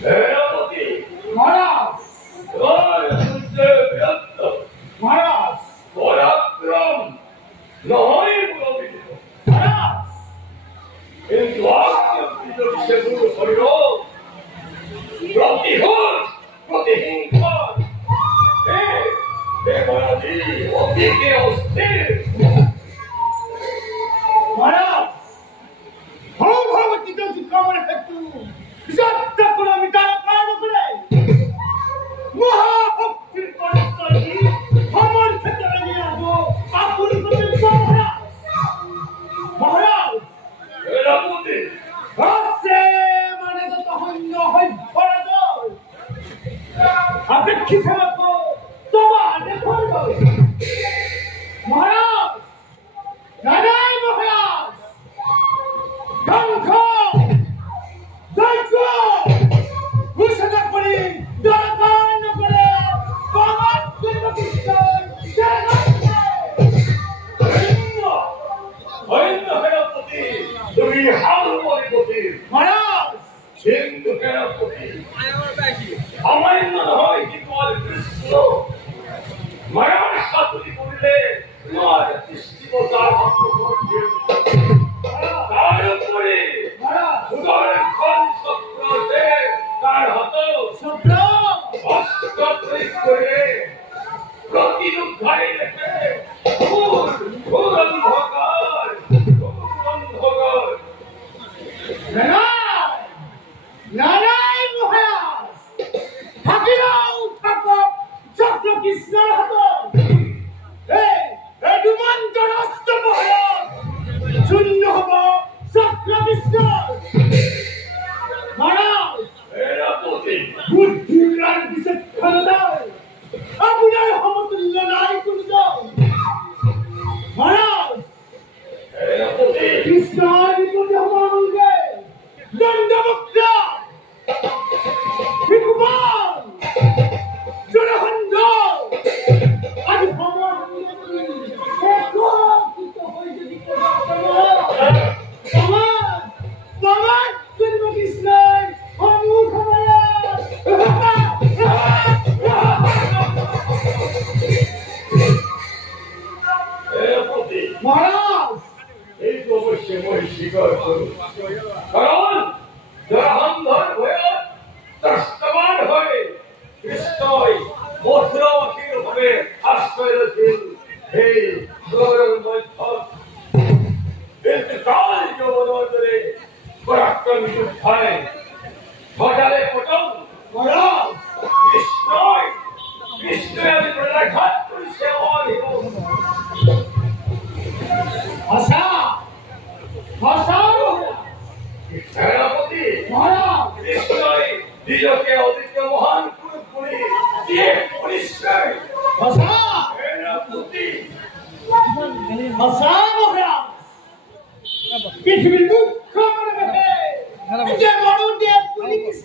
সেনাপতি মহারাজ জয় সূর্যের বীরত্ব মহারাজ পরাক্রম নয় প্রবিত মহারাজ কিন্তু আত্মীয় সেগুলো হইল প্রতিহত প্রতিহিংসা দেবরাজি অতিকে অস্থির মহারাজ ভগবতী যদি কমর হেতু সত্য করে আমি তার কারণ করে মহাভক্তির পরিচয় আমার ক্ষেত্রে নিয়ে আসবো আপনি করবেন মহারাজ সেনাপতি আছে মানে তো তখন হয় ধরা যায় অপেক্ষিত রাখো তোমার দেখুন মহারাজ রাজাই মহারাজ ধ্বংস ধ্বংস ঘোষণা করি দরকার না করে কমাত করব কৃষ্ণ সেনাপতি তুমি হাল পরিপতি মহারাজ কিন্তু সেনাপতি আমার মনে হয় কি তোমার কৃষ্ণ মায়ার সাথে বললে তোমার দৃষ্টিবতার তার উপরে উদরের ফল চক্রতে তার হত সত্য অস্ত্র প্রয়োগ করে প্রতিরুদ্ধারে রেখে ঘোর অন্ধকার নারায় মহারাজ থাকিলেও থাকক চক্র কৃষ্ণের হত ডুমন্ত রাস্ত মহারাজ শূন্য হব চক্র কৃষ্ণ মহারাজ সেনাপতি বুদ্ধির বিচক্ষণ দেয় আপনার সমতুল্য নাই কোনো মহারাজ সেনাপতি কৃষ্ণের বিপদে হমানুকে দণ্ডমুক্ত বিকুমার জনহন্দ আজ আমার একত্রিত হয়ে যদি সমাজ সমাজ জন্ম কৃষ্ণের অমুখ সেনাপতি মহারাজ এই তো অবশ্যই মই স্বীকার করুন কারণ যারা অন্ধর হয়ে ত্রস্তমান হয়ে কৃষ্ণই মথুরাবাসীর ভাবে আশ্রয় রয়েছেন এই গৌরবময় পথ কিন্তু কাল যৌবনরে পরাক্রম যুদ্ধায় ঘটালে পটল মহারাজ কৃষ্ণই কৃষ্ণের প্রলাঘাত করে সেবা দিব ভাষা ভাষা সেনাপতি মহারাজ কৃষ্ণই নিজকে অধিক মহান করে দিয়ে পরিশ্রয় ভাষা সেনাপতি ভাষা মহারাজ পৃথিবীর মুখ্য মনে রেখে নিজের মরণে পুলিশ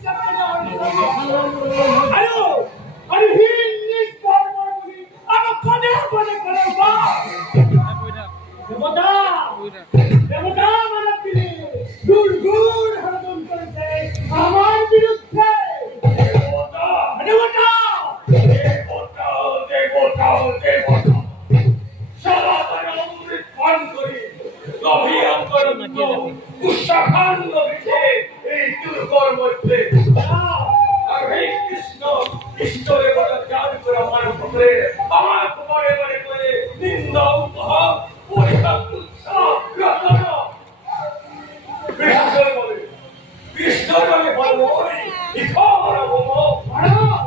আরো আরে হিন্দিস পরবর্তী আমার কানে বলে করে বা দেবতা দেবতা মানে তিনি দূর দূর হরদম করেছে আমার বিরুদ্ধে দেবতা দেবতা দেবতা দেবতা দেবতা সনাতন অমৃত পান করি নবী অন্তরঙ্গ উৎসাখান নবীকে এই দুর্গর মধ্যে আর এই কৃষ্ণ ঈশ্বরের কথা জ্ঞান করে আমার উপরে আমার কুমারে বারে করে নিন্দা উপহার পরিত্যাগ উৎসাহ রচনা কৃষ্ণের বলে কৃষ্ণের বলে বলবো ইথর বলবো মহারাজ